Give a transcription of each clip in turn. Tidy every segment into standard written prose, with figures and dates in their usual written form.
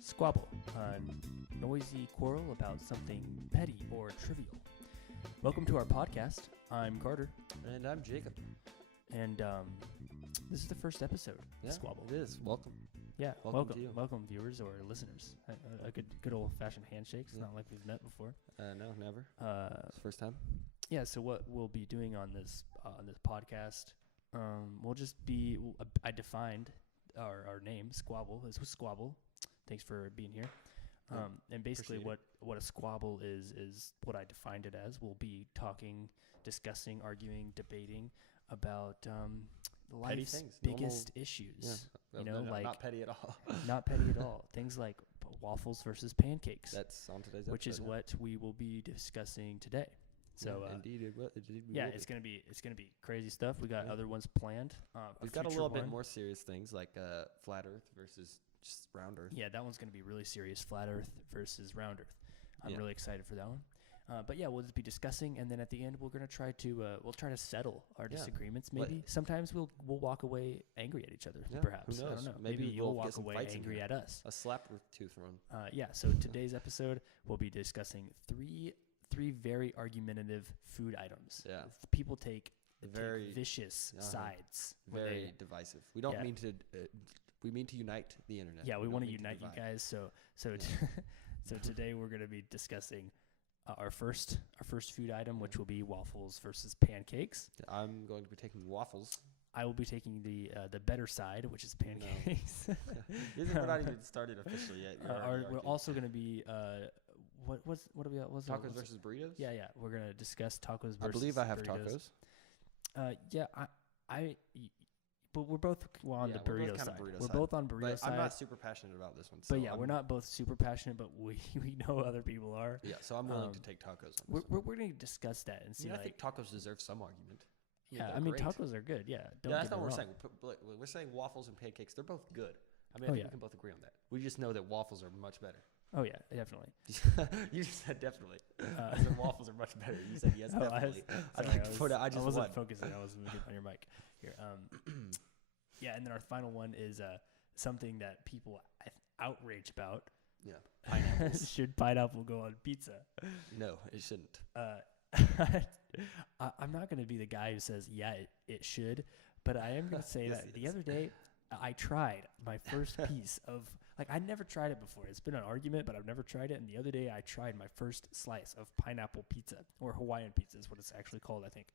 Squabble, a noisy quarrel about something petty or trivial. Welcome to our podcast. I'm Carter. And I'm Jacob. And this is the first episode Yeah, of Squabble. It is. Welcome. Yeah, Welcome to you. welcome viewers or listeners. A good old-fashioned handshake. It's not like we've met before. No, never. It's the first time. Yeah, so what we'll be doing on this podcast, we'll just be, I defined our name, Squabble. This was Squabble. Thanks for being here. And basically what a squabble is what I defined it as. We'll be talking, discussing, arguing, debating about life's biggest issues. Yeah. Like not petty at all. Not petty at all. Things like waffles versus pancakes. That's on today's episode. Which is what we will be discussing today. So indeed, it will. It's gonna be crazy stuff. We got other ones planned. We've got a little bit more serious things like flat Earth versus just round Earth. Yeah, that one's gonna be really serious. Flat Earth versus round Earth. I'm really excited for that one. But yeah, we'll just be discussing, and then at the end, we're gonna try to settle our disagreements. Maybe sometimes we'll walk away angry at each other. Yeah, perhaps, I don't know. Maybe you'll walk away angry at us. A slap or two thrown. So today's episode, we'll be discussing three very argumentative food items. Yeah, people take very vicious sides. Very divisive. We don't mean to. We mean to unite the internet. Yeah, we want to unite you guys. So today we're going to be discussing our first food item, which will be waffles versus pancakes. I'm going to be taking waffles. I will be taking the better side, which is pancakes. We're not even started officially yet. We're also going to be what are we? Tacos versus burritos. Yeah. We're going to discuss tacos versus. I believe I have burritos. Tacos. But we're both on the burrito side. We're both on burrito side. I'm not super passionate about this one. So we're not both super passionate, but we know other people are. Yeah, so I'm willing to take tacos. We're going to discuss that and see. I think tacos deserve some argument. Yeah, tacos are good. Yeah, that's not what we're saying. We're saying waffles and pancakes. They're both good. I mean, I think we can both agree on that. We just know that waffles are much better. Oh yeah, definitely. You just said definitely. I said waffles are much better. You said yes, definitely. I wasn't focusing. I wasn't getting on your mic here. Yeah, and then our final one is something that people outrage about. Yeah, pineapples. Should pineapple go on pizza? No, it shouldn't. I'm not going to be the guy who says, it should, but I am going to say that the other day I tried my first piece of, I never tried it before. It's been an argument, but I've never tried it. And the other day I tried my first slice of pineapple pizza, or Hawaiian pizza is what it's actually called, I think.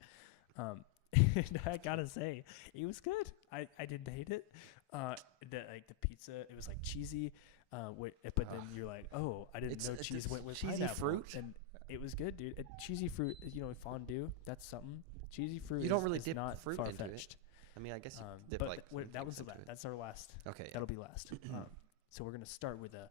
And I gotta say, it was good. I didn't hate it. The pizza, it was cheesy, but then you're like, oh, I didn't know cheese went with cheesy pineapple. Fruit, and it was good, dude. Cheesy fruit, fondue. That's something. Cheesy fruit. You don't really dip not fruit far-fetched. into it. I mean, I guess you dip that was the last. That's our last. Okay, that'll be last. So we're gonna start with a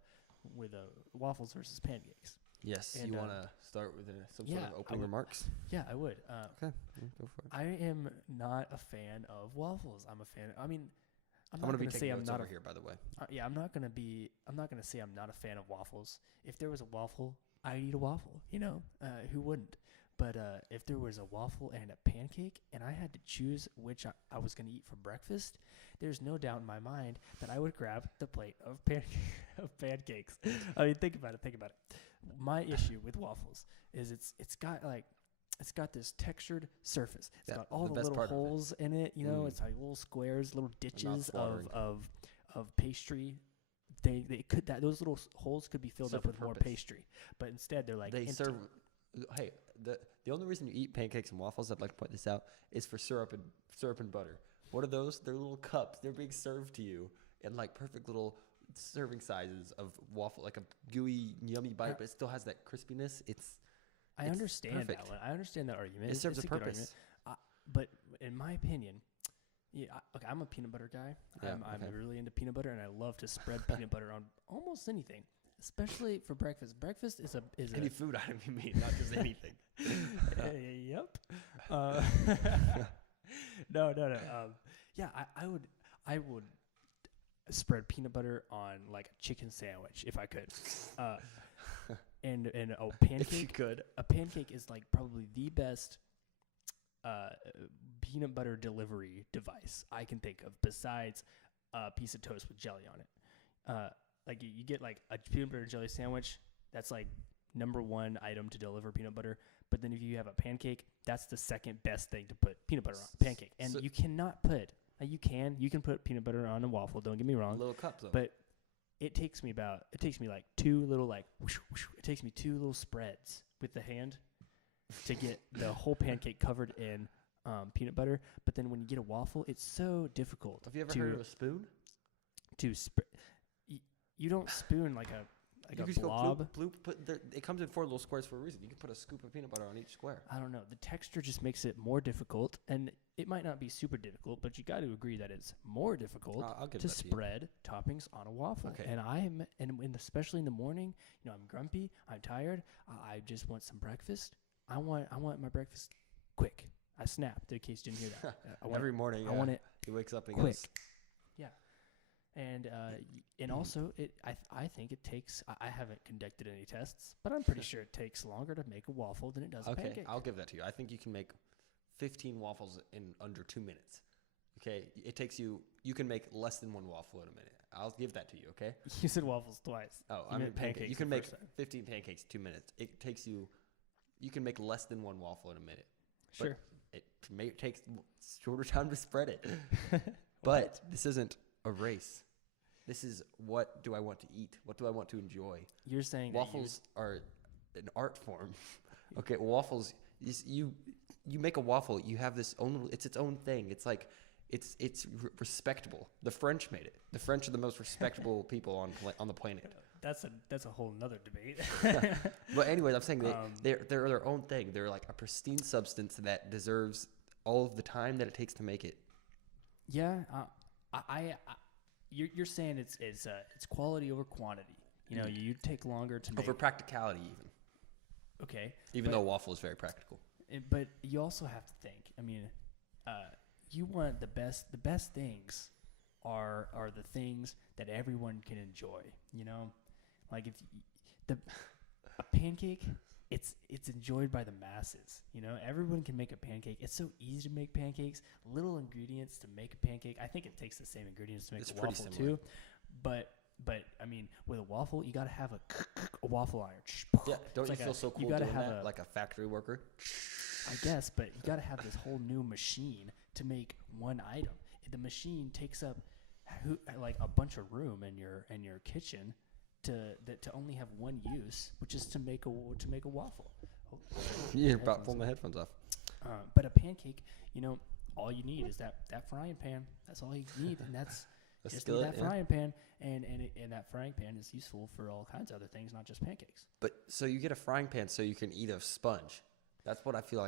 waffles versus pancakes. Yes, and you want to start with some sort of opening remarks? Yeah, I would. Okay, go for it. I am not a fan of waffles. I'm going to say I'm not over here, by the way. I'm not going to say I'm not a fan of waffles. If there was a waffle, I'd eat a waffle. Who wouldn't? But if there was a waffle and a pancake, and I had to choose which I was going to eat for breakfast, there's no doubt in my mind that I would grab the plate of pancakes. I mean, think about it. My issue with waffles is it's got this textured surface. It's got all the little holes in it. It's like little squares, little ditches of pastry. Those little holes could be filled up with more pastry, but instead they're empty. Hey, the only reason you eat pancakes and waffles, I'd like to point this out, is for syrup and butter. What are those? They're little cups. They're being served to you in perfect little serving sizes of waffle, like a gooey, yummy bite, but it still has that crispiness. I understand perfect. That one. I understand that argument. It serves a purpose. But in my opinion, I'm a peanut butter guy. I'm really into peanut butter, and I love to spread peanut butter on almost anything. Especially for breakfast. Breakfast is any food item you mean, not just anything. Yep. No. I would spread peanut butter on a chicken sandwich if I could. And a pancake. If you could. A pancake is probably the best peanut butter delivery device I can think of besides a piece of toast with jelly on it. Like you get like a peanut butter jelly sandwich. That's like number one item to deliver peanut butter. But then if you have a pancake, that's the second best thing to put peanut butter on pancake. And you cannot put, you can put peanut butter on a waffle. Don't get me wrong. Little cups, though. But it takes me like two little it takes me two little spreads with the hand to get the whole pancake covered in peanut butter. But then when you get a waffle, it's so difficult. Have you ever heard of a spoon? You don't spoon like a blob. It comes in 4 little squares for a reason. You can put a scoop of peanut butter on each square. I don't know. The texture just makes it more difficult, and it might not be super difficult, but you got to agree that it's more difficult to spread toppings on a waffle. Okay. And especially in the morning, I'm grumpy, I'm tired, I just want some breakfast. I want my breakfast quick. I snapped in case you didn't hear that. Every morning, I want it. He wakes up and quick. goes. Yeah. And also I think it takes. I haven't conducted any tests, but I'm pretty sure it takes longer to make a waffle than it does a pancake. Okay, I'll give that to you. I think you can make 15 waffles in under 2 minutes. Okay, it takes you. You can make less than 1 waffle in a minute. I'll give that to you. Okay. You said waffles twice. Oh, I mean pancakes. You can make 15 pancakes in 2 minutes. It takes you. You can make less than 1 waffle in a minute. Sure. It takes shorter time to spread it. But this isn't a race. This is, what do I want to eat? What do I want to enjoy? You're saying waffles are an art form. Okay, waffles. You make a waffle. You have this own. It's its own thing. It's like it's respectable. The French made it. The French are the most respectable people on the planet. That's a whole nother debate. But anyways, I'm saying they're their own thing. They're like a pristine substance that deserves all of the time that it takes to make it. Yeah, you're saying it's quality over quantity. You take longer to make over practicality even. Okay. Even though waffle is very practical. But you also have to think. I mean, you want the best. The best things are the things that everyone can enjoy. Like a pancake. It's enjoyed by the masses. Everyone can make a pancake. It's so easy to make pancakes. Little ingredients to make a pancake. I think it takes the same ingredients to make a waffle too. But I mean, with a waffle, you got to have a waffle iron. Yeah, don't you feel so cool doing that, like a factory worker? I guess, but you got to have this whole new machine to make one item. The machine takes up like a bunch of room in your kitchen. To only have one use, which is to make a waffle. You're about pulling the headphones off. But a pancake, all you need is that frying pan. That's all you need, and that's just that frying pan. And that frying pan is useful for all kinds of other things, not just pancakes. But so you get a frying pan so you can eat a sponge. That's what I feel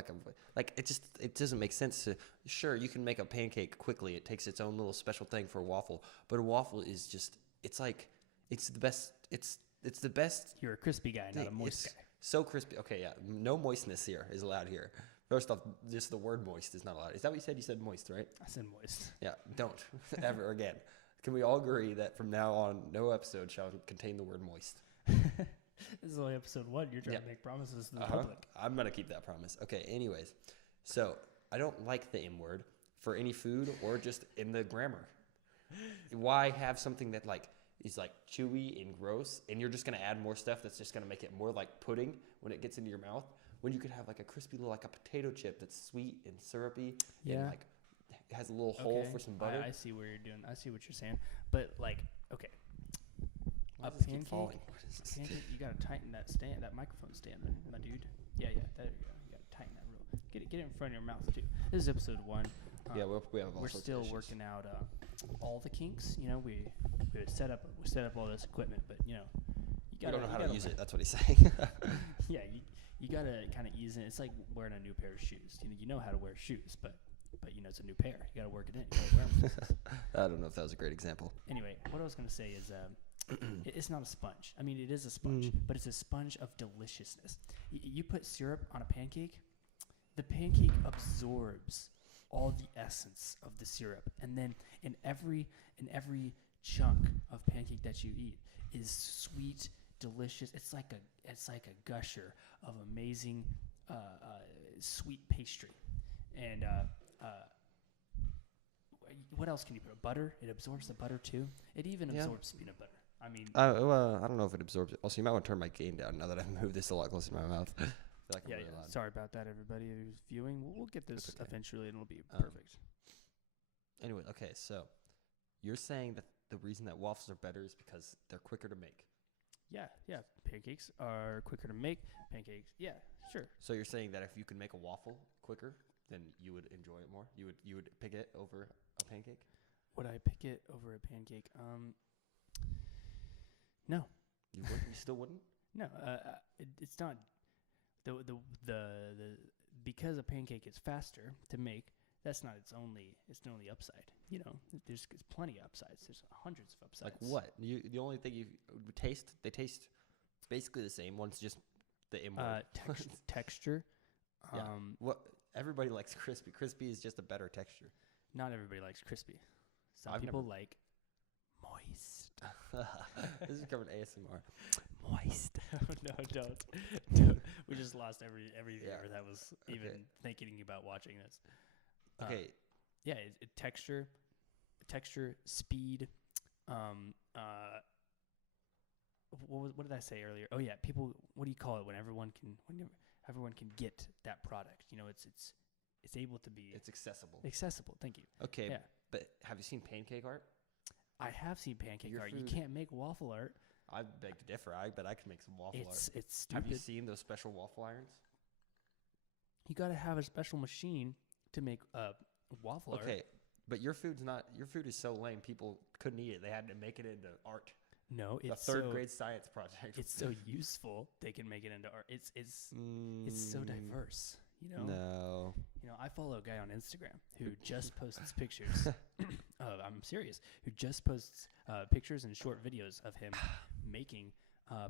like. It doesn't make sense to. Sure, you can make a pancake quickly. It takes its own little special thing for a waffle. But a waffle is just. It's like. It's the best. It's the best. You're a crispy guy, not a moist guy. So crispy. Okay, yeah. No moistness here is allowed here. First off, just the word moist is not allowed. Is that what you said? You said moist, right? I said moist. Yeah, don't ever again. Can we all agree that from now on, no episode shall contain the word moist? This is only episode 1. You're trying to make promises to the public. I'm going to keep that promise. Okay, anyways. So, I don't like the M word for any food or just in the grammar. Why have something that is chewy and gross, and you're just going to add more stuff that's just going to make it more like pudding when it gets into your mouth, when you could have a crispy little, a potato chip that's sweet and syrupy and has a little hole for some butter. I see where you're doing. I see what you're saying. But okay. Why A does this keep pancake, falling? you got to tighten that microphone stand, my dude. Yeah, there you go. You got to tighten that real. Get it in front of your mouth, too. This is episode 1. We're still working out all the kinks. We set up all this equipment, but you don't know how to use it. That's what he's saying. Yeah, you gotta kind of ease it. It's like wearing a new pair of shoes. You know how to wear shoes, but it's a new pair. You gotta work it in. You gotta wear them. I don't know if that was a great example. Anyway, what I was gonna say is it's not a sponge. I mean, it is a sponge, but it's a sponge of deliciousness. You put syrup on a pancake, the pancake absorbs all the essence of the syrup, and then in every chunk of pancake that you eat is sweet, delicious. It's like a gusher of amazing sweet pastry, and what else can you put? Butter. It absorbs the butter too. It even absorbs peanut butter. I mean, well, I don't know if it absorbs it. Also, you might want to turn my gain down now that I've moved this a lot closer to my mouth. I feel like I'm yeah, really yeah. loud. Sorry about that, everybody who's viewing. We'll get this That's okay. eventually, and it'll be perfect. Anyway, okay, so you're saying that the reason that waffles are better is because they're quicker to make. Yeah, yeah. Pancakes are quicker to make. Pancakes, yeah, sure. So you're saying that if you can make a waffle quicker, then you would enjoy it more? You would pick it over a pancake? Would I pick it over a pancake? No. You wouldn't? You still wouldn't? No. It's not the because a pancake is faster to make. That's not its only upside. You know, there's plenty of upsides. There's hundreds of upsides. Like what? The only thing you taste, they taste basically the same. One's just the inward. Texture. Yeah. What everybody likes crispy. Crispy is just a better texture. Not everybody likes crispy. Some I've people never- like moist. This is becoming ASMR. Moist. No, don't. We just lost every viewer that was even thinking about watching this. Okay. Yeah, texture, speed. What did I say earlier? Oh yeah, people. What do you call it when everyone can get that product? You know, it's able to be. It's accessible. Accessible. Thank you. Okay. Yeah. But have you seen pancake art? I have seen pancake Your art. food- You can't make waffle art. I beg to differ. I bet I could make some waffle art. It's stupid. Have you seen those special waffle irons? You got to have a special machine to make waffle art. Okay, but your food is so lame. People couldn't eat it. They had to make it into art. No, A it's third grade science project. It's so useful. They can make it into art. It's so diverse. You know. No. You know, I follow a guy on Instagram who just posts pictures. I'm serious. Who just posts pictures and short videos of him making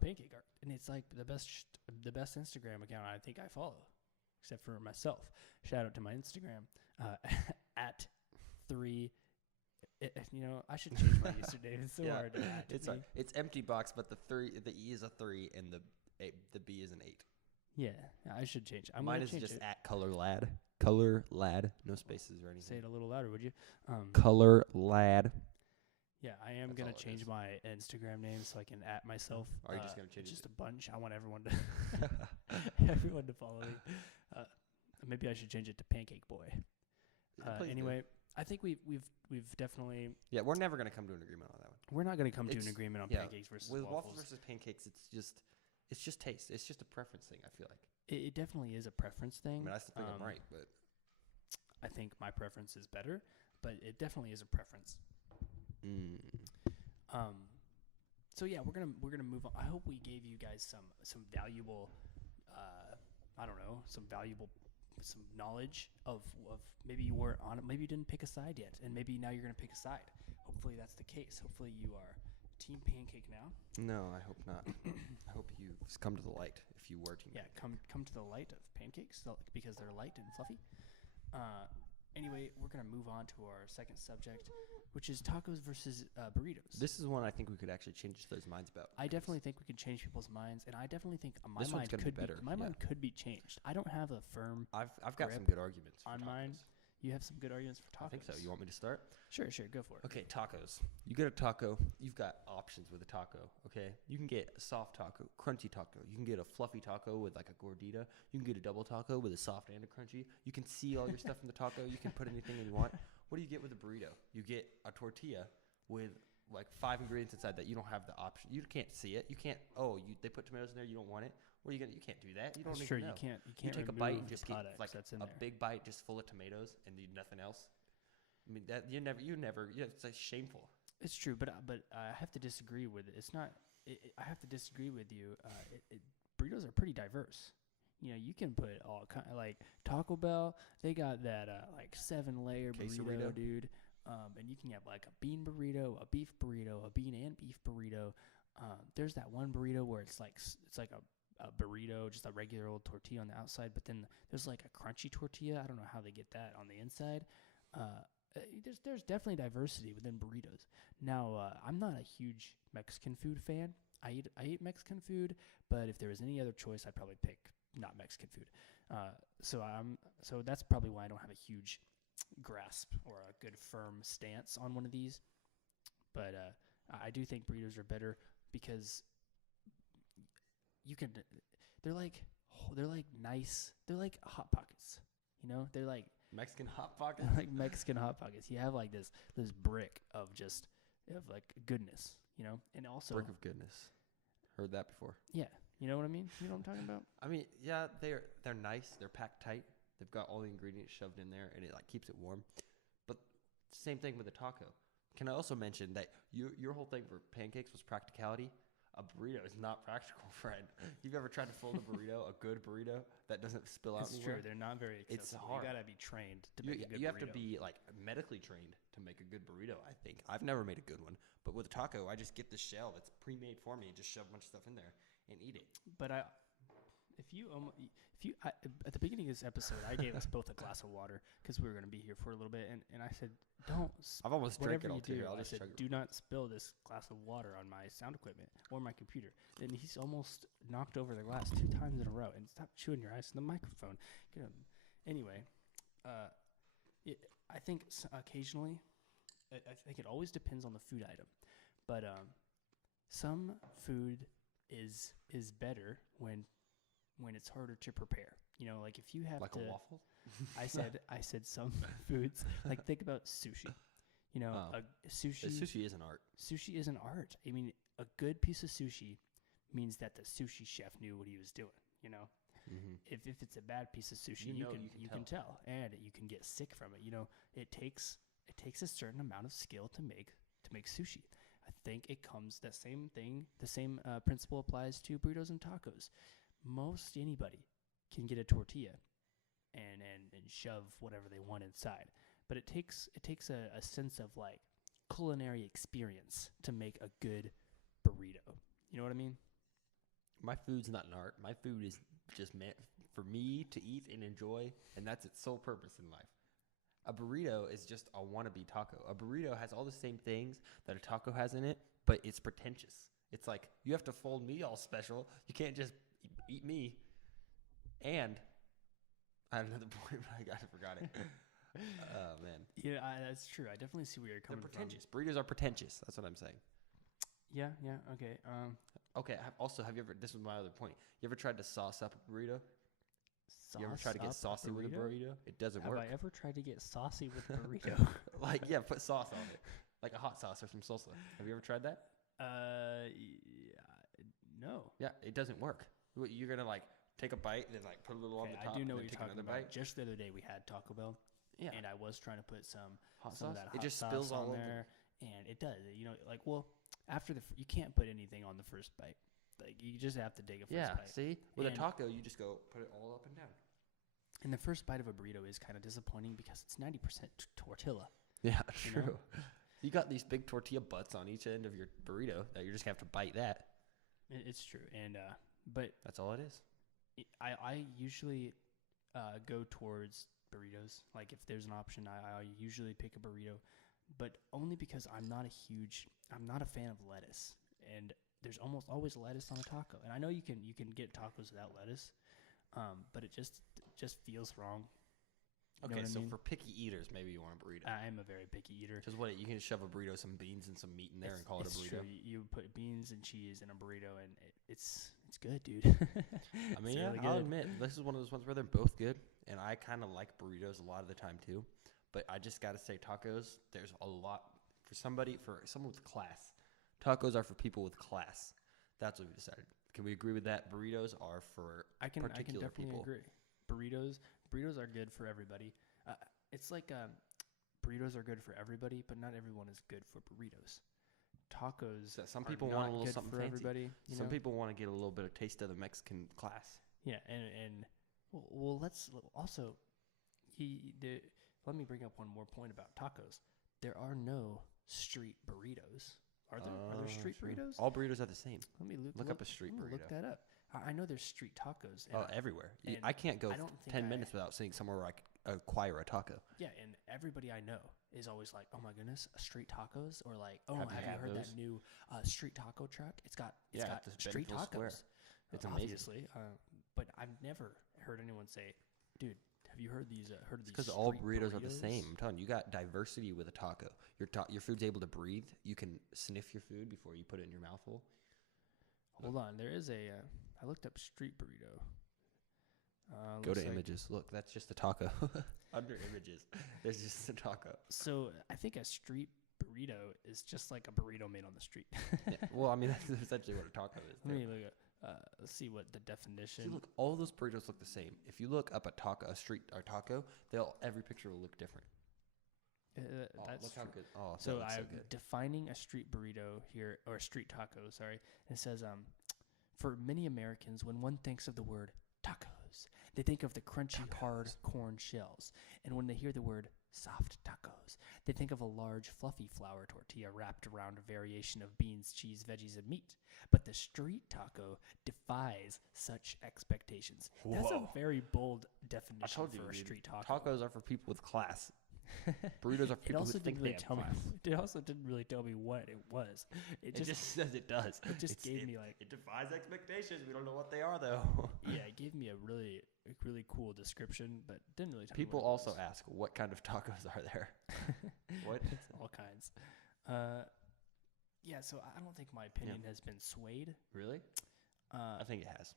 pancake art, and it's like the best Instagram account I think I follow, except for myself. Shout out to my Instagram at 3. You know, I should change my username. It's so hard to add. It's empty box, but the E is a 3 and the B is an 8. Yeah, I should change. Mine is just at color lad, no spaces or anything. Say it a little louder, would you? Color lad. Yeah, I am That's gonna all it change is. my Instagram name so I can at myself. Are you just gonna change just it? a bunch? I want everyone to everyone to follow me. Maybe I should change it to Pancake Boy. Please Anyway, do. I think we've definitely Yeah, we're never gonna come to an agreement on that one. we're not gonna come to an It's- agreement on yeah, pancakes versus With waffles. waffles versus pancakes, it's just taste. It's just a preference thing. I feel like. It definitely is a preference I thing. mean, I still think I'm right, but I think my preference is better, but it definitely is a preference. So yeah, we're gonna move on. I hope we gave you guys some valuable, some knowledge of maybe you weren't on it, maybe you didn't pick a side yet, and maybe now you're gonna pick a side. Hopefully that's the case. Hopefully you are Team Pancake now. no, I hope not. I hope you've come to the light if you were team. Yeah, come to the light of pancakes because they're light and fluffy. Anyway, we're gonna move on to our second subject, which is tacos versus burritos. This is one I think we could actually change those minds about. I definitely think we can change people's minds, and I definitely think my This one's mind gonna be could better, my yeah. mind could be changed. I don't have a firm I've got some grip good arguments for on tacos. mine. You have some good arguments for tacos. I think so. You want me to start? Sure, go for it. Okay, tacos. You get a taco. You've got options with a taco. Okay, you can get a soft taco, crunchy taco. You can get a fluffy taco with like a gordita. You can get a double taco with a soft and a crunchy. You can see all your stuff in the taco. You can put anything in you want. What do you get with a burrito? You get a tortilla with like 5 ingredients inside that you don't have the option. You can't see it. You can't. They put tomatoes in there. You don't want it. What are you gonna? You can't do that. You don't That's even true. know. You can't take a remove bite and the just get products like that's in a there. big bite just full of tomatoes and nothing else. I mean that you never. It's like shameful. It's true, but I have to disagree with it. It's not. I have to disagree with you. Burritos are pretty diverse. You know, you can put all kind like Taco Bell. They got that like 7-layer burrito, Quesarito. dude. And you can have like a bean burrito, a beef burrito, a bean and beef burrito. There's that one burrito where it's like a burrito, just a regular old tortilla on the outside, but then there's like a crunchy tortilla. I don't know how they get that on the inside. There's definitely diversity within burritos. Now, I'm not a huge Mexican food fan. I eat Mexican food, but if there was any other choice, I'd probably pick not Mexican food. So that's probably why I don't have a huge grasp or a good firm stance on one of these. But I do think burritos are better because you can. They're like nice. They're like hot pockets. You know, they're like Mexican hot pockets. like Mexican hot pockets. You have like this brick of like goodness. You know, and also Brick of goodness. Heard that before. yeah. You know what I mean? You know what I'm talking about? I mean, yeah, they're nice. They're packed tight. They've got all the ingredients shoved in there, and it like keeps it warm. But same thing with a taco. Can I also mention that your whole thing for pancakes was practicality? A burrito is not practical, friend. You've ever tried to fold a burrito, a good burrito that doesn't spill out It's anywhere? true. They're not very accessible. It's hard. You gotta be trained to make a good You have to burrito. be like medically trained to make a good burrito. I think I've never made a good one, but with a taco, I just get the shell that's pre-made for me and just shove a bunch of stuff in there and eat it. But at the beginning of this episode, I gave us both a glass of water because we were going to be here for a little bit, and I said, "Don't." I've almost drank it whatever all you too. do, I'll I just said, chug it. "Do not spill this glass of water on my sound equipment or my computer." And he's almost knocked over the glass 2 times in a row. And stop chewing your ice in the microphone. Get him. Anyway, I think occasionally, I think it always depends on the food item, but some food is better when it's harder to prepare. You know, like if you have Like to, a waffle? I said some foods. Like think about sushi. You know, Oh. Sushi is an art. Sushi is an art. I mean, a good piece of sushi means that the sushi chef knew what he was doing. You know, Mm-hmm. if it's a bad piece of sushi, You you know, can you can tell, and you can get sick from it. You know, it takes a certain amount of skill to make sushi. I think it comes the same thing. The same principle applies to burritos and tacos. Most anybody can get a tortilla and shove whatever they want inside, but it takes a sense of like culinary experience to make a good burrito. You know what I mean? My food's not an art. My food is just meant for me to eat and enjoy, and that's its sole purpose in life. A burrito is just a wannabe taco. A burrito has all the same things that a taco has in it, but it's pretentious. It's like, you have to fold me all special. You can't just eat me. And I had another point, but I forgot it. Oh, man. Yeah, that's true. I definitely see where you're They're coming pretentious. Burritos are pretentious. That's what I'm saying. from. Yeah, okay. Okay, have you ever, this was my other point. You ever tried to sauce up a burrito? You ever tried to get saucy with a burrito? It doesn't work. Have I ever tried to get saucy with a burrito? Like, yeah, put sauce on it. Like a hot sauce or some salsa. Have you ever tried that? No. Yeah, it doesn't work. You're going to, like, take a bite and then, like, put a little on the top. I do know and what then you're take talking another about. bite. Just the other day we had Taco Bell, Yeah. and I was trying to put some Hot of sauce? that It hot just sauce spills all on over. there, and it does. You know, like, well, after you can't put anything on the first bite. Like, you just have to take a first bite. See? With And- a taco, you just go put it all up and down. And the first bite of a burrito is kind of disappointing because it's 90% tortilla. Yeah, You true. know? You got these big tortilla butts on each end of your burrito that you're just going to have to bite that. It's true. And but That's all it is. I usually go towards burritos. Like if there's an option, I usually pick a burrito, but only because I'm not a fan of lettuce, and there's almost always lettuce on a taco. And I know you can get tacos without lettuce, but it just feels wrong. You know Okay, what I so mean? for picky eaters, maybe you want a burrito. I am a very picky eater. Because what, you can shove a burrito, some beans and some meat in there and call it a It's burrito. true. You put beans and cheese in a burrito, and it's good, dude. I mean, It's really I'll good. admit, this is one of those ones where they're both good, and I kind of like burritos a lot of the time too. But I just got to say, tacos, there's a lot, for someone with class. Tacos are for people with class. That's what we decided. Can we agree with that? Burritos are for I can particular definitely people. agree. Burritos are good for everybody. It's like burritos are good for everybody, but not everyone is good for burritos. Tacos. So some are people not want a little good something for fancy. everybody. Some people want to get a little bit of taste of the Mexican class. Yeah, and well, let's also let me bring up one more point about tacos. There are no street burritos. Are there street True. burritos? All burritos are the same. Let me Look up a street let me burrito. Look that up. I know there's street tacos. Oh, everywhere. and I can't go I don't think 10 minutes without seeing somewhere where I could acquire a taco. Yeah, and everybody I know is always like, "Oh my goodness, street tacos," or like, "Oh, Have have you you had heard those? that new street taco truck? It's got Yeah, it's street Bentonville tacos." Square. It's amazing. Obviously, but I've never heard anyone say, "Dude, Have you heard these? Heard of these? Because all street burritos are the same. I'm telling you, you got diversity with a taco. Your food's able to breathe. You can sniff your food before you put it in your mouthful. Hold on, there is a. I looked up street burrito. Go to images. Look, that's just a taco. Under images, there's just a taco. So I think a street burrito is just like a burrito made on the street. Yeah, well, I mean, that's essentially what a taco is. Let me look at, let's see what the definition. See, look, all those burritos look the same. If you look up a street taco, every picture will look different. That's look how good. Oh, so I'm I'm defining a street burrito here, or a street taco. Sorry, it says for many Americans, when one thinks of the word tacos, they think of the crunchy, hard corn shells, and when they hear the word soft tacos, they think of a large, fluffy flour tortilla wrapped around a variation of beans, cheese, veggies, and meat. But the street taco defies such expectations. Whoa. That's a very bold definition for a dude, street taco. Tacos are for people with class. Burritos are for people who think they have class. It also didn't really tell me what it was. It just says it does. It just gave me like it defies expectations. We don't know what they are though. Yeah, it gave me a really cool description, but didn't really tell People me what it also was. ask, what kind of tacos are there? What? All kinds. Yeah, so I don't think my opinion has been swayed. Really? I think it has.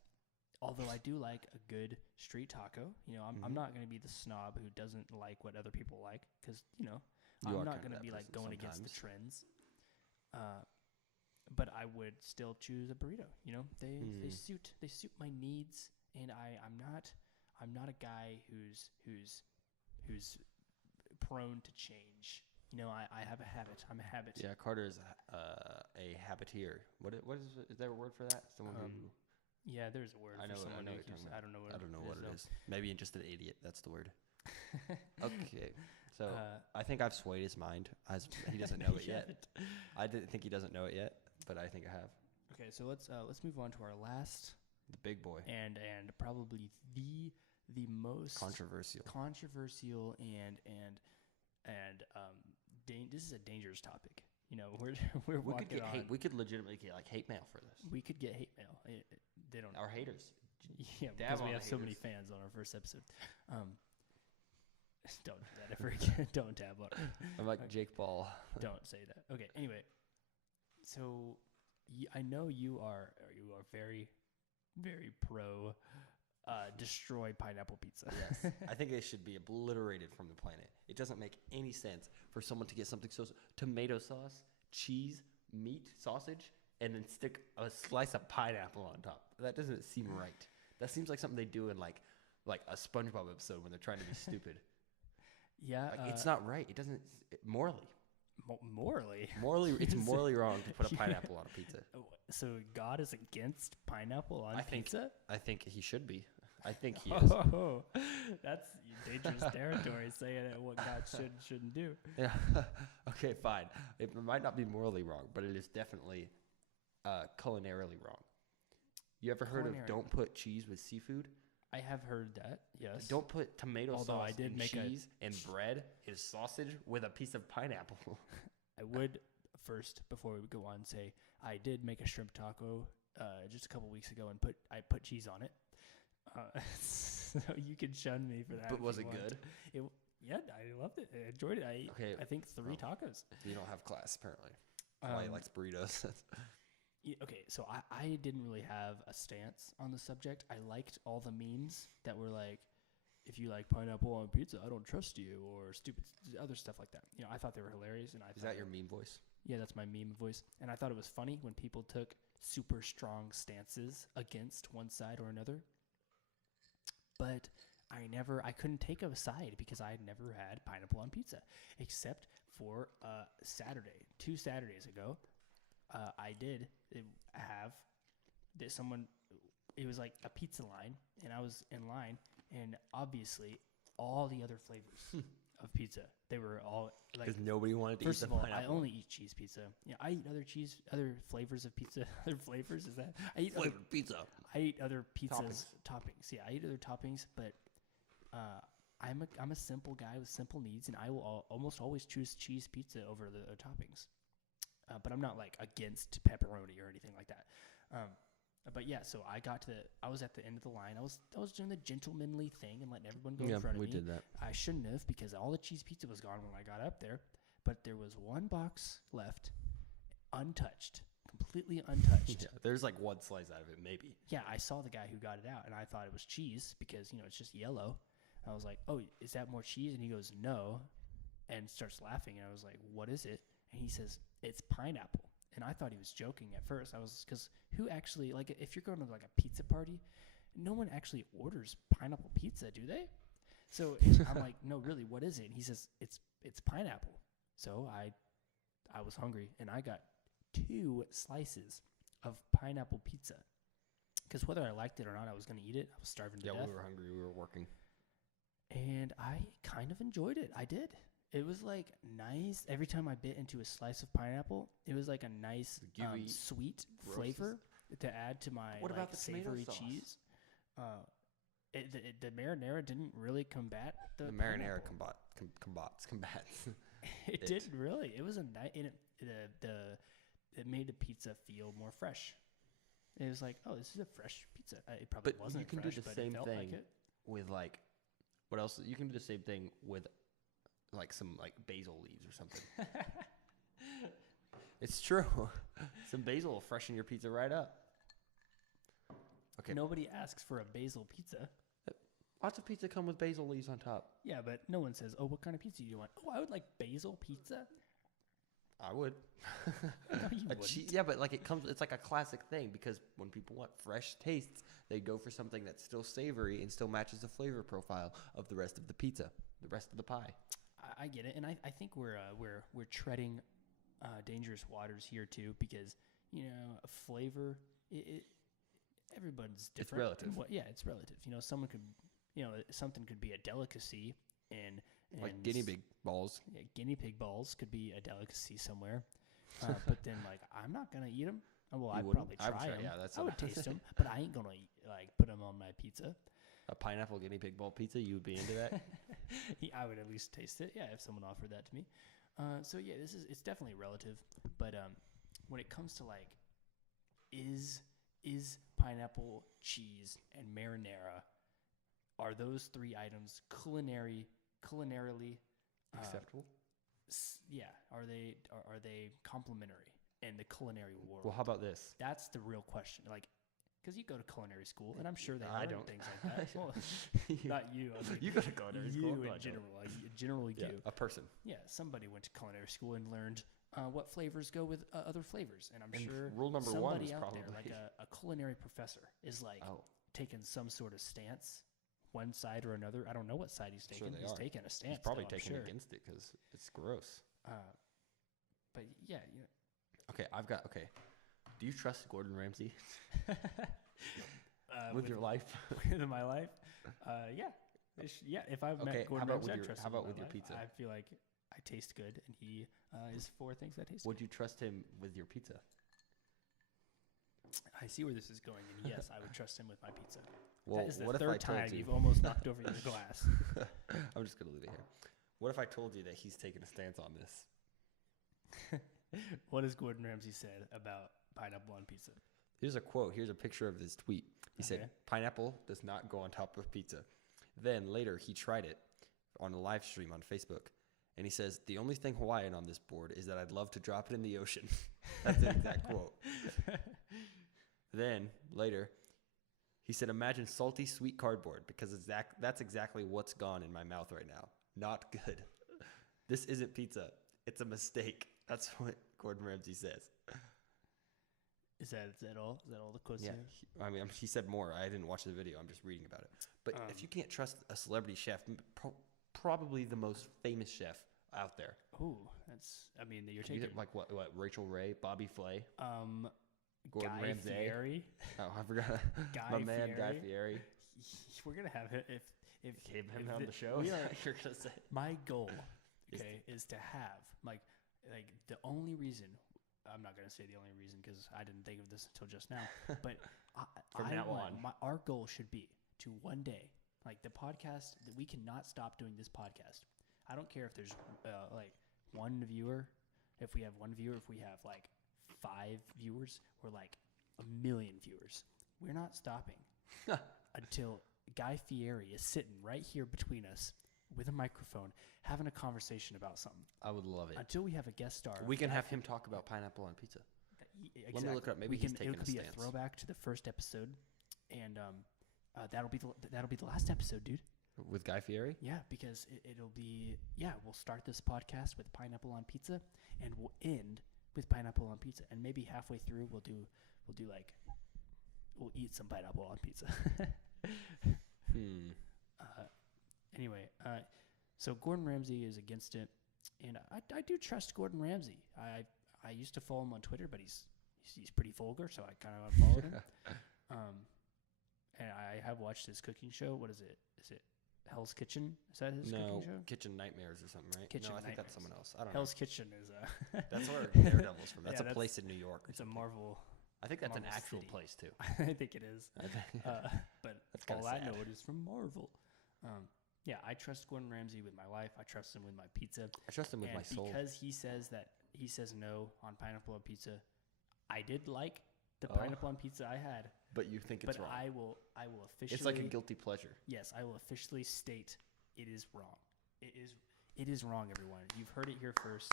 Although I do like a good street taco. You know, I'm not going to be the snob who doesn't like what other people like, because, you know, I'm not going to be like going against the trends. But I would still choose a burrito. You know, they suit my needs, and I'm not a guy who's prone to change. You know, I have a habit. I'm a habit. Yeah, Carter is a habiteer. What is there a word for that? Someone who. Yeah, there's a word. I know. For someone I know. who keeps, I don't know what. I don't know what it is. though. Maybe just an idiot. That's the word. Okay, so I think I've swayed his mind. He doesn't know it yet. I didn't think he doesn't know it yet, but I think I have. Okay, so let's move on to our last, the big boy, and probably the most controversial and this is a dangerous topic. You know, we're walking on. We could legitimately get like hate mail for this. We could get hate mail. They don't. Our haters. Yeah, Dab because we on have the so many haters. fans on our first episode. Don't do that ever again. Don't tab on. I'm like Jake Paul. Don't say that. Okay. Anyway, so I know you are very, very pro destroy pineapple pizza. Yes, I think it should be obliterated from the planet. It doesn't make any sense for someone to get something so tomato sauce, cheese, meat, sausage, and then stick a slice of pineapple on top. That doesn't seem right. That seems like something they do in like a SpongeBob episode when they're trying to be stupid. Yeah, like, it's not right. It doesn't morally. It's morally wrong to put a pineapple on a pizza. So God is against pineapple on pizza? I think he should be. I think he is. Oh, that's dangerous territory, saying what God shouldn't do. Yeah. Okay, fine. It might not be morally wrong, but it is definitely culinarily wrong. You ever heard of don't put cheese with seafood? I have heard that, yes. Don't put tomato sauce and make cheese and bread and sausage with a piece of pineapple. I would first, before we go on, say I did make a shrimp taco just a couple weeks ago, and I put cheese on it. So you can shun me for that. But was it good? Yeah, I loved it. I enjoyed it. I think 3 tacos. You don't have class, apparently. Why he likes burritos. Okay, so I didn't really have a stance on the subject. I liked all the memes that were like, if you like pineapple on pizza, I don't trust you, or stupid other stuff like that. You know, I thought they were hilarious. And Is that your meme voice? Yeah, that's my meme voice. And I thought it was funny when people took super strong stances against one side or another. But I couldn't take a side because I had never had pineapple on pizza, except for Saturday. 2 Saturdays ago, I did have someone. It was like a pizza line, and I was in line, and obviously all the other flavors of pizza, they were all like. Because nobody wanted to eat First the of all, pineapple. I only eat cheese pizza. Yeah, I eat other flavors of pizza. Other flavors is that? I eat flavored pizza. I eat other pizzas toppings. Yeah, I eat other toppings, but I'm a simple guy with simple needs, and I will almost always choose cheese pizza over the toppings. But I'm not like against pepperoni or anything like that. But yeah, so I was at the end of the line. I was doing the gentlemanly thing and letting everyone go in front of me. we did that. I shouldn't have, because all the cheese pizza was gone when I got up there. But there was one box left, untouched, completely untouched. Yeah, there's like one slice out of it, maybe. Yeah, I saw the guy who got it out, and I thought it was cheese because, it's just yellow. I was like, oh, is that more cheese? And he goes, no, and starts laughing. And I was like, what is it? And he says, it's pineapple. And I thought he was joking at first. Because who actually, like, if you're going to like a pizza party, no one actually orders pineapple pizza, do they? So I'm like, no, really, what is it? And he says, it's pineapple. So I was hungry, and I got 2 slices of pineapple pizza. Because whether I liked it or not, I was going to eat it. I was starving to death. Yeah, we were hungry. We were working. And I kind of enjoyed it. I did. It was like nice. Every time I bit into a slice of pineapple, it was like a nice sweet flavor to add to my what about the savory tomato sauce? Cheese. The marinara didn't really combat the marinara pineapple. combats. It didn't really. It was a nice. It made the pizza feel more fresh. It was like, oh, this is a fresh pizza. It probably wasn't. You can fresh, do the but same it felt thing like it. with like, what else? You can do the same thing with like some like basil leaves or something. It's true. Some basil will freshen your pizza right up. Okay. Nobody asks for a basil pizza. Lots of pizza come with basil leaves on top. Yeah, but no one says, oh, what kind of pizza do you want? Oh, I would like basil pizza. I would. No, you wouldn't. Yeah, but like it's like a classic thing, because when people want fresh tastes, they go for something that's still savory and still matches the flavor profile of the rest of the pizza, the rest of the pie. I get it, and I think we're treading dangerous waters here too, because a flavor everyone's different. It's relative. It's relative. Someone could something could be a delicacy and like guinea pig balls. Yeah, guinea pig balls could be a delicacy somewhere, but then like I'm not gonna eat them. Well, I'd probably try them. Yeah, I would taste them, but I ain't gonna put them on my pizza. A pineapple guinea pig ball pizza, you would be into that? Yeah, I would at least taste it. Yeah, if someone offered that to me. So yeah, it's definitely relative. But when it comes to like, is pineapple, cheese, and marinara, are those 3 items culinarily Acceptable? Yeah, are they complementary in the culinary world? Well, how about this? That's the real question. Like, because you go to culinary school, and I'm sure they I learn don't. things like that. Well, not you. I was like, You go to culinary school. You in general, like generally Yeah, do. a person. Yeah, somebody went to culinary school and learned what flavors go with other flavors, and I'm sure rule number 1 somebody is out probably there, like a culinary professor, is like taking some sort of stance, one side or another. I don't know what side he's taking. He's taking a stance. He's probably though, taking sure. against it because it's gross. But yeah, Okay, do you trust Gordon Ramsay with your life? With my life, yeah. If I've met Gordon Ramsay, I trust him. How about with with your my life. pizza? I feel like I taste good, and he is for things that taste Would you trust him with your pizza? I see where this is going, and yes, I would trust him with my pizza. Well, that is the what if I third told time you? you've almost knocked over your glass. I'm just gonna leave it here. What if I told you that he's taking a stance on this? What has Gordon Ramsay said about pineapple on pizza? Here's a quote. Here's a picture of his tweet. He said, "Pineapple does not go on top of pizza." Then later he tried it on a live stream on Facebook, and he says, "The only thing Hawaiian on this board is that I'd love to drop it in the ocean." That's the exact quote. Then later, he said, "Imagine salty, sweet cardboard, because that's exactly what's gone in my mouth right now. Not good. This isn't pizza. It's a mistake." That's what Gordon Ramsay says. Is that all? Is that all the quotes? Yeah, he said more. I didn't watch the video. I'm just reading about it. But if you can't trust a celebrity chef, probably the most famous chef out there. Oh, you're taking like what Rachel Ray, Bobby Flay, Gordon Guy Ramsay. Fieri. Oh, I forgot. My man, Guy Fieri. We're gonna have it if him on the show. You're gonna say my goal, is to have like the only reason. I'm not gonna say the only reason because I didn't think of this until just now. But from now on, our goal should be to one day, like the podcast, that we cannot stop doing this podcast. I don't care if there's like one viewer, if we have 1 viewer, if we have like 5 viewers, or like 1 million viewers. we're not stopping until Guy Fieri is sitting right here between us with a microphone having a conversation about something. I would love it. Until we have a guest star. We can have him talk about pineapple on pizza. Exactly. Let me look it up. Maybe he's taking a stance. It could be a throwback to the first episode, and that'll be the last episode, dude. With Guy Fieri? Yeah, because it'll be we'll start this podcast with pineapple on pizza, and we'll end with pineapple on pizza, and maybe halfway through we'll eat some pineapple on pizza. Anyway, so Gordon Ramsay is against it, and I do trust Gordon Ramsay. I used to follow him on Twitter, but he's pretty vulgar, so I kind of unfollowed him. And I have watched his cooking show. What is it? Is it Hell's Kitchen? Is that his cooking show? Kitchen Nightmares or something, right? Kitchen no, I think Nightmares. that's someone else. I don't Hell's Kitchen is That's where Daredevil's from. That's a place in New York. It's a Marvel. I think that's Marvel an actual city. place too. I think it is. But That's kinda all I sad. know it is from Marvel. Yeah, I trust Gordon Ramsay with my life. I trust him with my pizza. I trust him with And my soul. because he says no on pineapple on pizza, I did like the Oh. pineapple on pizza I had. But you think it's But wrong. I will officially. It's like a guilty pleasure. Yes, I will officially state it is wrong. It is wrong, everyone. You've heard it here first.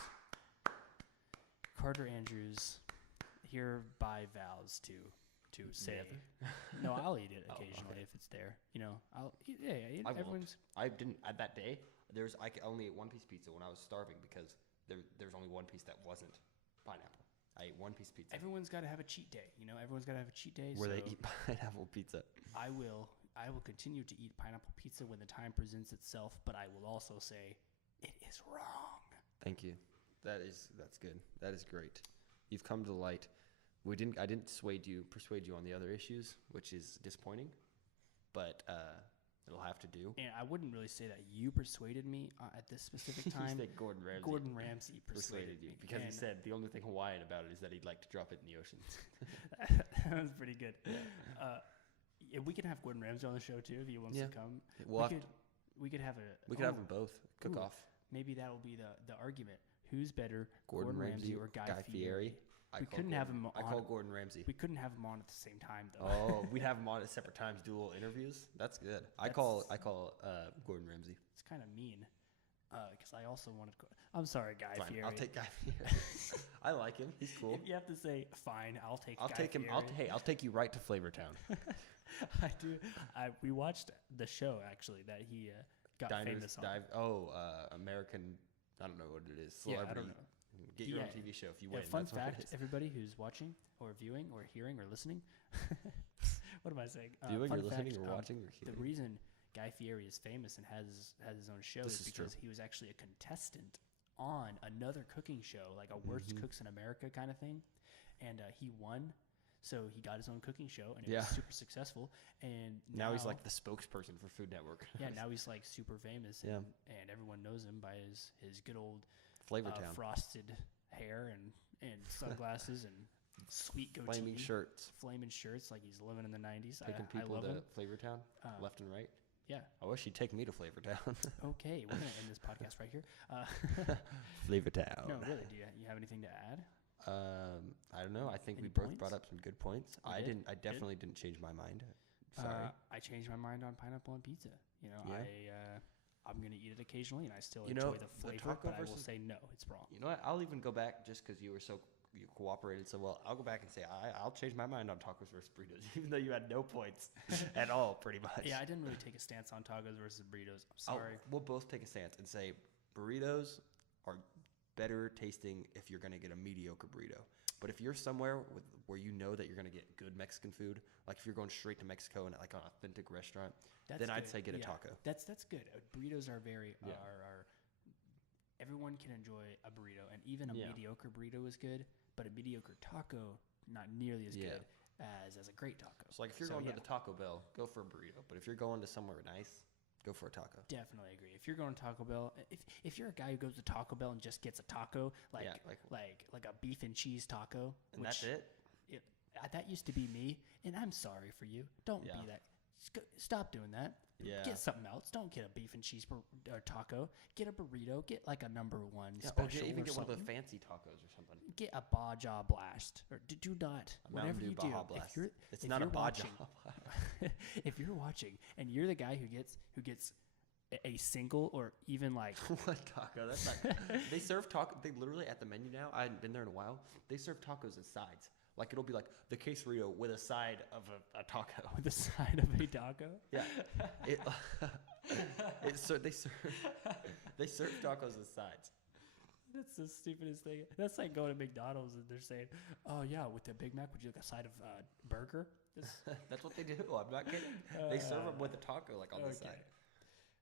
Carter Andrews hereby vows to say. No, I'll eat it occasionally if it's there. You know, I'll eat. I won't. Everyone's. I didn't at that day. I could only ate one piece pizza when I was starving because there's only one piece that wasn't pineapple. I ate one piece pizza. Everyone's got to have a cheat day. You know, everyone's got to have a cheat day. Where so they eat pineapple pizza. I will continue to eat pineapple pizza when the time presents itself, but I will also say it is wrong. Thank you. That's good. That is great. You've come to the light. I didn't persuade you on the other issues, which is disappointing, but it'll have to do. And I wouldn't really say that you persuaded me at this specific time. You said Gordon Ramsay. Gordon Ramsay persuaded you me because he And said the only thing Hawaiian about it is that he'd like to drop it in the ocean. that was pretty good. Yeah, we can have Gordon Ramsay on the show too if he wants to come. We could have them both cook off. Maybe that'll be the argument. Who's better, Gordon Ramsay or Guy Fieri? We couldn't have him on. I call Gordon Ramsay. We couldn't have him on at the same time, though. Oh, we'd have him on at separate times, dual interviews. That's good. I call Gordon Ramsay. It's kind of mean, because I also wanted. I'm sorry, Guy Fine, Fieri. I'll take Guy Fieri. I like him. He's cool. If you have to say fine, I'll take. I'll Guy take him. Fieri. I'll take you right to Flavortown. I do. We watched the show actually that he got famous on. American. I don't know what it is. Yeah, Celebrity. I don't know. Get your own TV show if you win. Fun That's what fact, it is. everybody who's watching or viewing or hearing or listening. What am I saying? Viewing fun or listening fact, or watching or the hearing. reason Guy Fieri is famous and has his own show This is is because true. he was actually a contestant on another cooking show, like a Worst Cooks in America kind of thing, and he won. So he got his own cooking show, and it was super successful. And now he's like the spokesperson for Food Network. Yeah, now he's like super famous, and everyone knows him by his good old Flavortown. frosted hair and sunglasses and sweet goatee. Flaming shirts. Flaming shirts, like he's living in the 90s. Taking I people love to him. Flavortown, left and right. Yeah. I wish he'd take me to Flavortown. Okay, we're gonna end this podcast right here. Flavortown. No, really. Do you have anything to add? I don't know. I think Any we both points? brought up some good points. We I did? didn't. I definitely didn't change my mind. Sorry. I changed my mind on pineapple on pizza. You know, Yeah. I'm gonna eat it occasionally, and I still You know, enjoy the the flavor. taco But I will versus- say no, it's wrong. You know what? I'll even go back just because you cooperated so well. I'll go back and say I'll change my mind on tacos versus burritos, even though you had no points at all, pretty much. Yeah, I didn't really take a stance on tacos versus burritos. I'm sorry. We'll both take a stance and say burritos are better tasting if you're gonna get a mediocre burrito. But if you're somewhere where you know that you're gonna get good Mexican food, like if you're going straight to Mexico and like an authentic restaurant, then I'd say get a taco. That's good. Burritos are are everyone can enjoy a burrito, and even a mediocre burrito is good. But a mediocre taco, not nearly as good as a great taco. So like if you're going to the Taco Bell, go for a burrito. But if you're going to somewhere nice, go for a taco. Definitely agree. If you're going to Taco Bell, if you're a guy who goes to Taco Bell and just gets a taco, like a beef and cheese taco, And that's it? That used to be me, and I'm sorry for you. Don't be that. Stop doing that. Yeah. Get something else. Don't get a beef and cheese or taco. Get a burrito. Get like a number one Yeah, or special. even or get one of the something. fancy tacos or something. Get a Baja Blast, or do not. A Mountain Whatever Dew you do, Baja Blast. if you're It's if not a you're Baja watching, Blast. if you're watching and you're the guy who gets a single or even like What taco? That's not. They serve taco. They literally at the menu now. I hadn't been there in a while. They serve tacos as sides. Like it'll be like the quesadilla with a side of a taco. the side of a taco. Yeah. They serve tacos as sides. That's the stupidest thing. That's like going to McDonald's and they're saying, "Oh yeah, with the Big Mac, would you like a side of burger?" That's what they do. I'm not kidding. They serve them with a taco like on the side.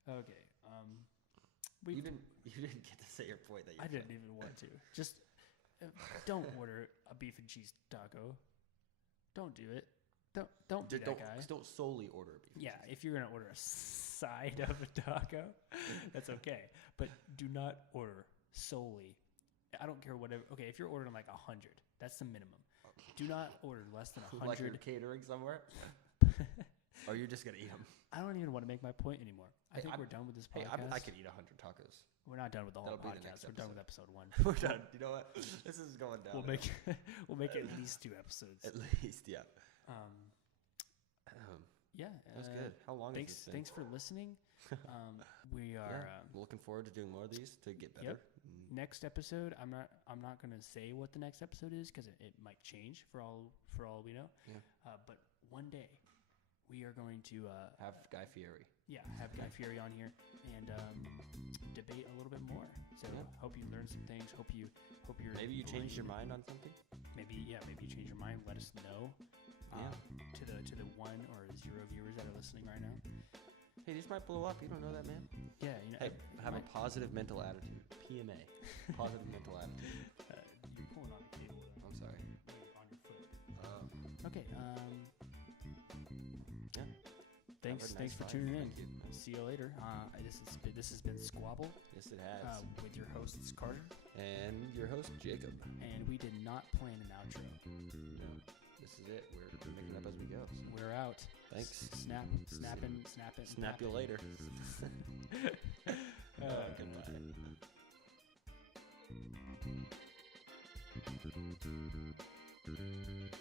Okay. You didn't get to say your point that you. I didn't even want to. Just don't order a beef and cheese taco. Don't do it. Don't be that guy. Don't solely order a beef. Yeah, if you're gonna order a side of a taco, that's okay. But do not order solely. I don't care whatever. Okay, if you're ordering like 100, that's the minimum. Do not order less than 100. Like you're catering somewhere. Or you're just gonna eat them. I don't even want to make my point anymore. I think we're done with this Hey, podcast. I could eat 100 tacos. We're not done with the whole That'll be the podcast. next We're done with episode. episode 1. We're done. You know what? This is going down. We'll make at least 2 episodes. At least, yeah. Yeah, That's good. How long is this thing? Thanks for listening. We are looking forward to doing more of these to get better. Yep. Next episode, I'm not gonna say what the next episode is because it might change for all we know. Yeah. But one day we are going to Have Guy Fieri. have Guy Fieri on here and debate a little bit more. So hope you learned some things. Hope you're Maybe you changed your mind on something. Maybe you change your mind. Let us know. To the 1 or 0 viewers that are listening right now. Hey, this might blow up. You don't know that, man. Yeah, Hey, have a positive mental attitude. PMA. Positive mental attitude. You're pulling on the cable. Though. I'm sorry. You're on your foot. Oh. Okay. Yeah. Thanks for tuning in. Thank you. See you later. This has been Squabble. Yes, it has. With your hosts Carter And your host, Jacob. and we did not plan an outro. No, this is it. We're making up as we go. So. We're out. Thanks. Snap it. Snap you later. Goodbye.